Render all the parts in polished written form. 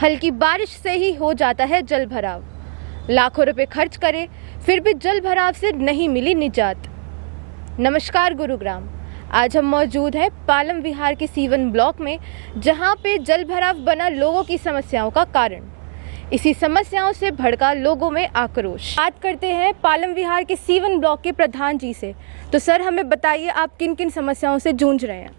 हल्की बारिश से ही हो जाता है जल भराव। लाखों रुपए खर्च करे फिर भी जल भराव से नहीं मिली निजात। नमस्कार गुरुग्राम, आज हम मौजूद हैं पालम विहार के सीवन ब्लॉक में, जहां पे जल भराव बना लोगों की समस्याओं का कारण। इसी समस्याओं से भड़का लोगों में आक्रोश। बात करते हैं पालम विहार के सीवन ब्लॉक के प्रधान जी से। तो सर, हमें बताइए आप किन किन समस्याओं से जूझ रहे हैं।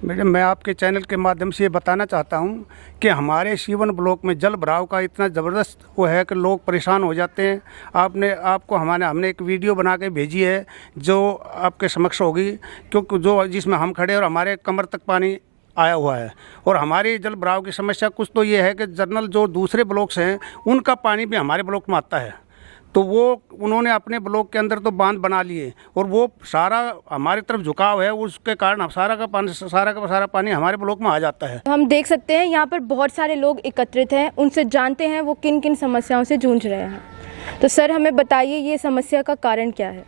मैडम, मैं आपके चैनल के माध्यम से ये बताना चाहता हूँ कि हमारे सीवन ब्लॉक में जल भराव का इतना ज़बरदस्त वो है कि लोग परेशान हो जाते हैं। हमने एक वीडियो बना के भेजी है जो आपके समक्ष होगी, क्योंकि जिसमें हम खड़े और हमारे कमर तक पानी आया हुआ है। और हमारी जल भराव की समस्या कुछ तो ये है कि जनरल जो दूसरे ब्लॉक्स हैं उनका पानी भी हमारे ब्लॉक में आता है, तो उन्होंने अपने ब्लॉक के अंदर तो बांध बना लिए और वो सारा हमारी तरफ झुकाव है, उसके कारण सारा का सारा पानी हमारे ब्लॉक में आ जाता है। हम देख सकते हैं यहाँ पर बहुत सारे लोग एकत्रित हैं, उनसे जानते हैं वो किन किन समस्याओं से जूझ रहे हैं। तो सर, हमें बताइए ये समस्या का कारण क्या है।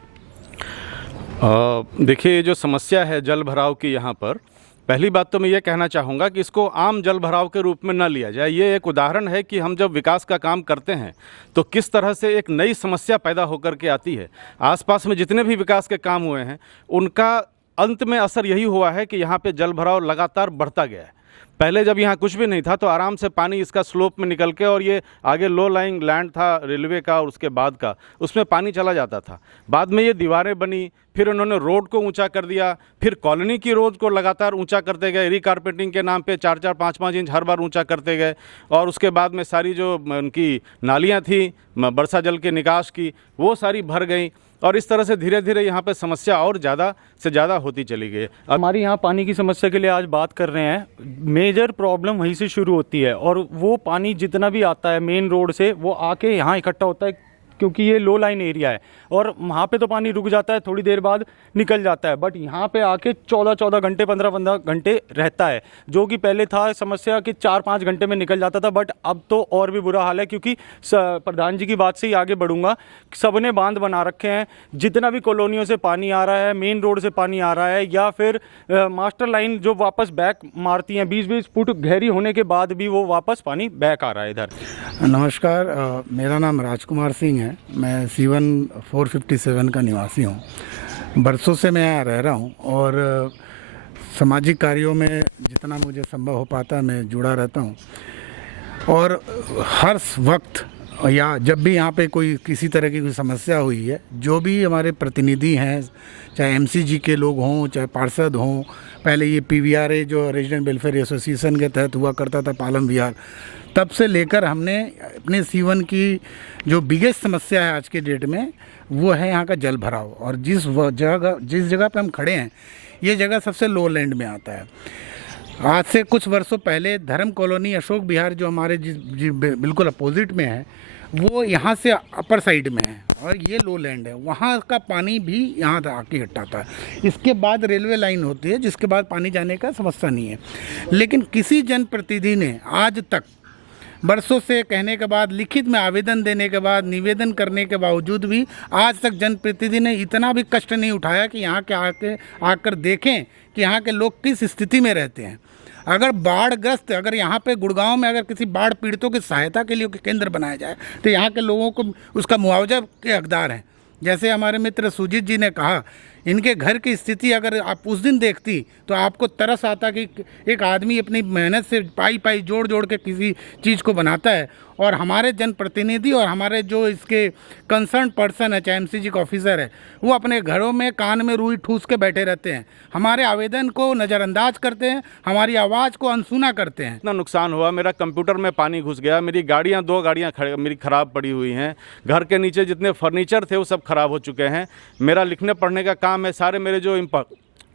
देखिए, ये जो समस्या है जल भराव की, यहाँ पर पहली बात तो मैं ये कहना चाहूँगा कि इसको आम जल भराव के रूप में न लिया जाए। ये एक उदाहरण है कि हम जब विकास का काम करते हैं तो किस तरह से एक नई समस्या पैदा होकर के आती है। आसपास में जितने भी विकास के काम हुए हैं उनका अंत में असर यही हुआ है कि यहाँ पे जल भराव लगातार बढ़ता गया है। पहले जब यहाँ कुछ भी नहीं था तो आराम से पानी इसका स्लोप में निकल के, और ये आगे लो लाइंग लैंड था रेलवे का और उसके बाद का, उसमें पानी चला जाता था। बाद में ये दीवारें बनी, फिर उन्होंने रोड को ऊंचा कर दिया, फिर कॉलोनी की रोड को लगातार ऊंचा करते गए, रीकारपेटिंग के नाम पे 4-4, 5-5 इंच हर बार ऊंचा करते गए। और उसके बाद में सारी जो उनकी नालियाँ थी वर्षा जल के निकास की, वो सारी भर गई और इस तरह से धीरे धीरे यहाँ पे समस्या और ज़्यादा से ज़्यादा होती चली गई। हमारे यहाँ पानी की समस्या के लिए आज बात कर रहे हैं। मेजर प्रॉब्लम वहीं से शुरू होती है और वो पानी जितना भी आता है मेन रोड से वो आके यहाँ इकट्ठा होता है, क्योंकि ये लो लाइन एरिया है और वहाँ पे तो पानी रुक जाता है, थोड़ी देर बाद निकल जाता है। बट यहाँ पे आके 14-14 घंटे 15-15 घंटे रहता है, जो कि पहले था समस्या कि 4-5 घंटे में निकल जाता था। बट अब तो और भी बुरा हाल है, क्योंकि प्रधान जी की बात से ही आगे बढ़ूंगा। सबने बांध बना रखे हैं, जितना भी कॉलोनियों से पानी आ रहा है, मेन रोड से पानी आ रहा है, या फिर मास्टर लाइन जो वापस बैक मारती हैं 20-20 फुट गहरी होने के बाद भी वो वापस पानी बैक आ रहा है इधर। नमस्कार, मेरा नाम राजकुमार सिंह है। मैं सीवन 457 का निवासी हूँ। बरसों से मैं यहाँ रह रहा हूँ और सामाजिक कार्यों में जितना मुझे संभव हो पाता है मैं जुड़ा रहता हूँ। और हर वक्त या जब भी यहाँ पे कोई किसी तरह की कोई समस्या हुई है, जो भी हमारे प्रतिनिधि हैं, चाहे एमसीजी के लोग हों, चाहे पार्षद हों, पहले ये पीवीआरए जो रेजिडेंट वेलफेयर एसोसिएशन के तहत हुआ करता था पालम विहार, तब से लेकर हमने अपने सीवन की जो बिगेस्ट समस्या है आज के डेट में वो है यहाँ का जल भराव। और जिस जगह पे हम खड़े हैं ये जगह सबसे लो लैंड में आता है। आज से कुछ वर्षों पहले धर्म कॉलोनी अशोक विहार जो हमारे बिल्कुल अपोजिट में है, वो यहाँ से अपर साइड में है और ये लो लैंड है। वहाँ का पानी भी यहाँ आके इकट्ठा आता है। इसके बाद रेलवे लाइन होती है, जिसके बाद पानी जाने का समस्या नहीं है। लेकिन किसी जनप्रतिनिधि ने आज तक बरसों से कहने के बाद, लिखित में आवेदन देने के बाद, निवेदन करने के बावजूद भी आज तक जनप्रतिनिधि ने इतना भी कष्ट नहीं उठाया कि यहाँ के आकर देखें कि यहाँ के लोग किस स्थिति में रहते हैं। अगर बाढ़ग्रस्त, अगर यहाँ पे गुड़गांव में अगर किसी बाढ़ पीड़ितों की सहायता के लिए केंद्र बनाया जाए तो यहाँ के लोगों को उसका मुआवजा के हकदार हैं। जैसे हमारे मित्र सुजीत जी ने कहा, इनके घर की स्थिति अगर आप उस दिन देखती तो आपको तरस आता कि एक आदमी अपनी मेहनत से पाई जोड़ के किसी चीज़ को बनाता है, और हमारे जनप्रतिनिधि और हमारे जो इसके कंसर्न पर्सन है, चाहे एमसीजी का ऑफिसर है, वो अपने घरों में कान में रुई ठूस के बैठे रहते हैं, हमारे आवेदन को नज़रअंदाज करते हैं, हमारी आवाज़ को अनसुना करते हैं। इतना नुकसान हुआ, मेरा कंप्यूटर में पानी घुस गया, मेरी गाड़ियाँ 2 गाड़ियाँ मेरी ख़राब पड़ी हुई हैं, घर के नीचे जितने फर्नीचर थे वो सब ख़राब हो चुके हैं। मेरा लिखने पढ़ने का काम है, सारे मेरे जो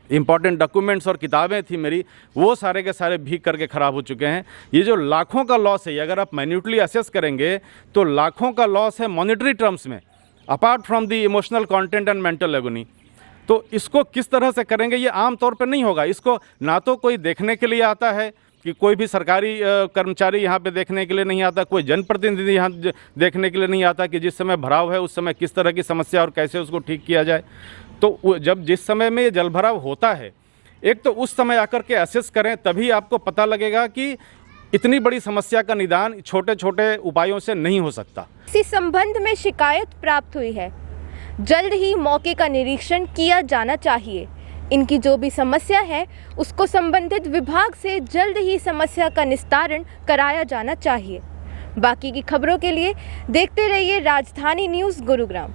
इंपॉर्टेंट डॉक्यूमेंट्स और किताबें थी मेरी, वो सारे के सारे भीग करके ख़राब हो चुके हैं। ये जो लाखों का लॉस है, अगर आप मैन्युटली असेस करेंगे तो लाखों का लॉस है मॉनेटरी टर्म्स में, apart from the emotional content and mental agony. तो इसको किस तरह से करेंगे, ये आम तौर पर नहीं होगा। इसको ना तो कोई देखने के लिए आता है, कि कोई भी सरकारी कर्मचारी यहाँ पे देखने के लिए नहीं आता, कोई जनप्रतिनिधि यहाँ देखने के लिए नहीं आता कि जिस समय भराव है उस समय किस तरह की समस्या और कैसे उसको ठीक किया जाए। तो जब जिस समय में ये जल भराव होता है, एक तो उस समय आकर के असेस करें, तभी आपको पता लगेगा कि इतनी बड़ी समस्या का निदान छोटे छोटे उपायों से नहीं हो सकता। इसी संबंध में शिकायत प्राप्त हुई है। जल्द ही मौके का निरीक्षण किया जाना चाहिए। इनकी जो भी समस्या है उसको संबंधित विभाग से जल्द ही समस्या का निस्तारण कराया जाना चाहिए। बाकी की खबरों के लिए देखते रहिए राजधानी न्यूज़ गुरुग्राम।